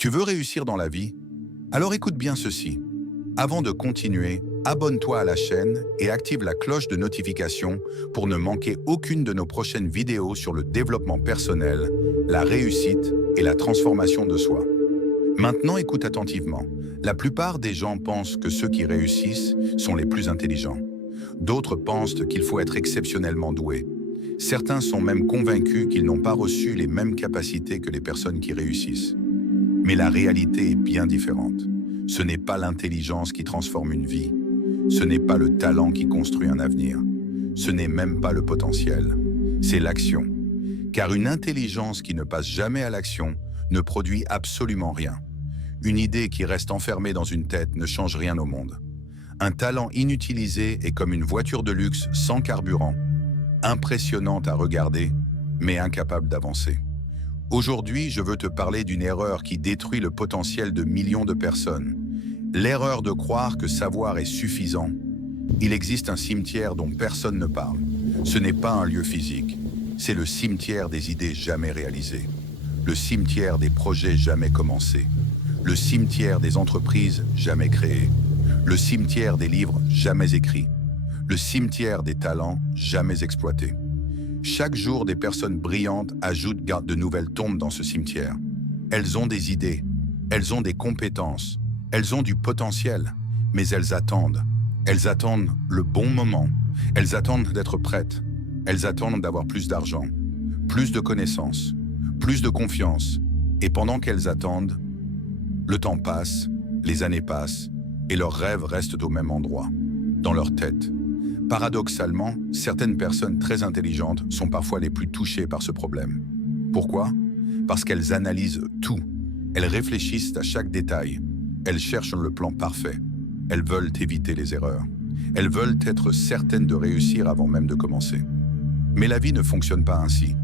Tu veux réussir dans la vie? Alors écoute bien ceci. Avant de continuer, abonne-toi à la chaîne et active la cloche de notification pour ne manquer aucune de nos prochaines vidéos sur le développement personnel, la réussite et la transformation de soi. Maintenant, écoute attentivement. La plupart des gens pensent que ceux qui réussissent sont les plus intelligents. D'autres pensent qu'il faut être exceptionnellement doué. Certains sont même convaincus qu'ils n'ont pas reçu les mêmes capacités que les personnes qui réussissent. Mais la réalité est bien différente. Ce n'est pas l'intelligence qui transforme une vie. Ce n'est pas le talent qui construit un avenir. Ce n'est même pas le potentiel. C'est l'action. Car une intelligence qui ne passe jamais à l'action ne produit absolument rien. Une idée qui reste enfermée dans une tête ne change rien au monde. Un talent inutilisé est comme une voiture de luxe sans carburant, impressionnante à regarder, mais incapable d'avancer. Aujourd'hui, je veux te parler d'une erreur qui détruit le potentiel de millions de personnes. L'erreur de croire que savoir est suffisant. Il existe un cimetière dont personne ne parle. Ce n'est pas un lieu physique. C'est le cimetière des idées jamais réalisées. Le cimetière des projets jamais commencés. Le cimetière des entreprises jamais créées. Le cimetière des livres jamais écrits. Le cimetière des talents jamais exploités. Chaque jour, des personnes brillantes ajoutent de nouvelles tombes dans ce cimetière. Elles ont des idées, elles ont des compétences, elles ont du potentiel, mais elles attendent. Elles attendent le bon moment, elles attendent d'être prêtes, elles attendent d'avoir plus d'argent, plus de connaissances, plus de confiance. Et pendant qu'elles attendent, le temps passe, les années passent, et leurs rêves restent au même endroit, dans leur tête. Paradoxalement, certaines personnes très intelligentes sont parfois les plus touchées par ce problème. Pourquoi? Parce qu'elles analysent tout. Elles réfléchissent à chaque détail. Elles cherchent le plan parfait. Elles veulent éviter les erreurs. Elles veulent être certaines de réussir avant même de commencer. Mais la vie ne fonctionne pas ainsi.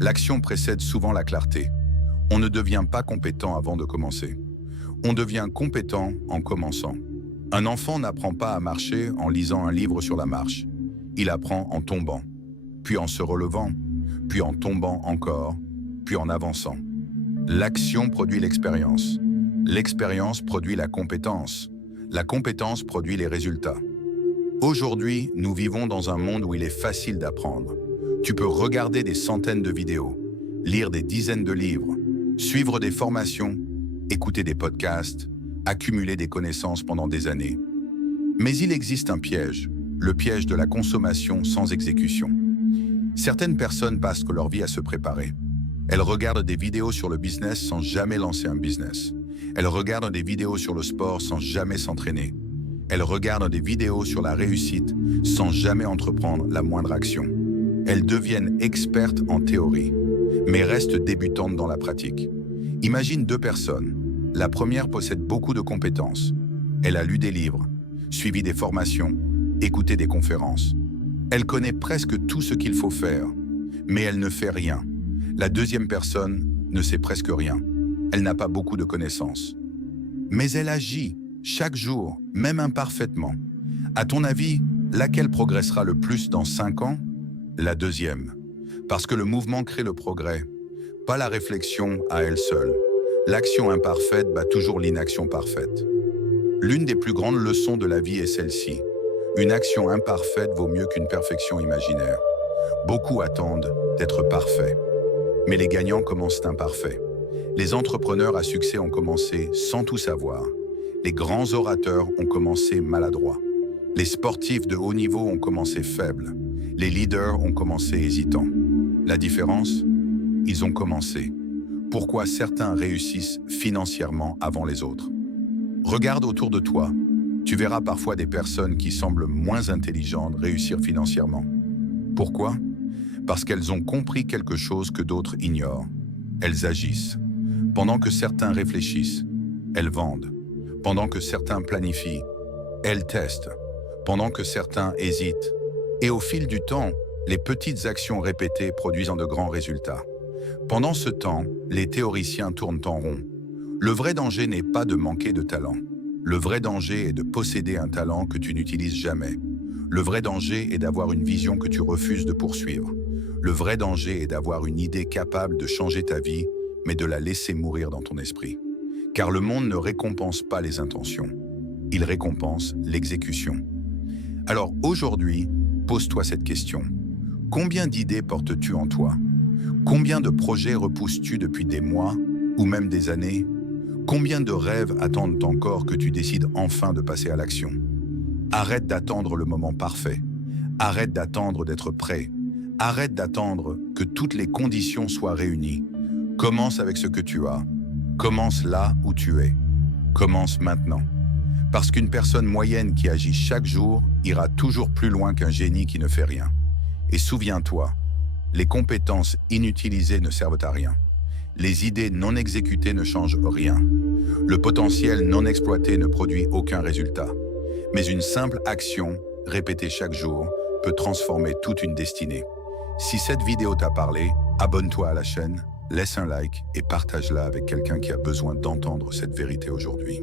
L'action précède souvent la clarté. On ne devient pas compétent avant de commencer. On devient compétent en commençant. Un enfant n'apprend pas à marcher en lisant un livre sur la marche. Il apprend en tombant, puis en se relevant, puis en tombant encore, puis en avançant. L'action produit l'expérience. L'expérience produit la compétence. La compétence produit les résultats. Aujourd'hui, nous vivons dans un monde où il est facile d'apprendre. Tu peux regarder des centaines de vidéos, lire des dizaines de livres, suivre des formations, écouter des podcasts, accumuler des connaissances pendant des années. Mais il existe un piège, le piège de la consommation sans exécution. Certaines personnes passent leur vie à se préparer. Elles regardent des vidéos sur le business sans jamais lancer un business. Elles regardent des vidéos sur le sport sans jamais s'entraîner. Elles regardent des vidéos sur la réussite sans jamais entreprendre la moindre action. Elles deviennent expertes en théorie, mais restent débutantes dans la pratique. Imagine deux personnes. La première possède beaucoup de compétences. Elle a lu des livres, suivi des formations, écouté des conférences. Elle connaît presque tout ce qu'il faut faire, mais elle ne fait rien. La deuxième personne ne sait presque rien. Elle n'a pas beaucoup de connaissances. Mais elle agit, chaque jour, même imparfaitement. À ton avis, laquelle progressera le plus dans 5 ans? La deuxième. Parce que le mouvement crée le progrès, pas la réflexion à elle seule. L'action imparfaite bat toujours l'inaction parfaite. L'une des plus grandes leçons de la vie est celle-ci. Une action imparfaite vaut mieux qu'une perfection imaginaire. Beaucoup attendent d'être parfaits. Mais les gagnants commencent imparfaits. Les entrepreneurs à succès ont commencé sans tout savoir. Les grands orateurs ont commencé maladroits. Les sportifs de haut niveau ont commencé faibles. Les leaders ont commencé hésitants. La différence? Ils ont commencé. Pourquoi certains réussissent financièrement avant les autres? Regarde autour de toi. Tu verras parfois des personnes qui semblent moins intelligentes réussir financièrement. Pourquoi? Parce qu'elles ont compris quelque chose que d'autres ignorent. Elles agissent. Pendant que certains réfléchissent, elles vendent. Pendant que certains planifient, elles testent. Pendant que certains hésitent. Et au fil du temps, les petites actions répétées produisent de grands résultats. Pendant ce temps, les théoriciens tournent en rond. Le vrai danger n'est pas de manquer de talent. Le vrai danger est de posséder un talent que tu n'utilises jamais. Le vrai danger est d'avoir une vision que tu refuses de poursuivre. Le vrai danger est d'avoir une idée capable de changer ta vie, mais de la laisser mourir dans ton esprit. Car le monde ne récompense pas les intentions, il récompense l'exécution. Alors aujourd'hui, pose-toi cette question. Combien d'idées portes-tu en toi? Combien de projets repousses-tu depuis des mois ou même des années? Combien de rêves attendent encore que tu décides enfin de passer à l'action? Arrête d'attendre le moment parfait. Arrête d'attendre d'être prêt. Arrête d'attendre que toutes les conditions soient réunies. Commence avec ce que tu as. Commence là où tu es. Commence maintenant. Parce qu'une personne moyenne qui agit chaque jour ira toujours plus loin qu'un génie qui ne fait rien. Et souviens-toi, les compétences inutilisées ne servent à rien. Les idées non exécutées ne changent rien. Le potentiel non exploité ne produit aucun résultat. Mais une simple action, répétée chaque jour, peut transformer toute une destinée. Si cette vidéo t'a parlé, abonne-toi à la chaîne, laisse un like et partage-la avec quelqu'un qui a besoin d'entendre cette vérité aujourd'hui.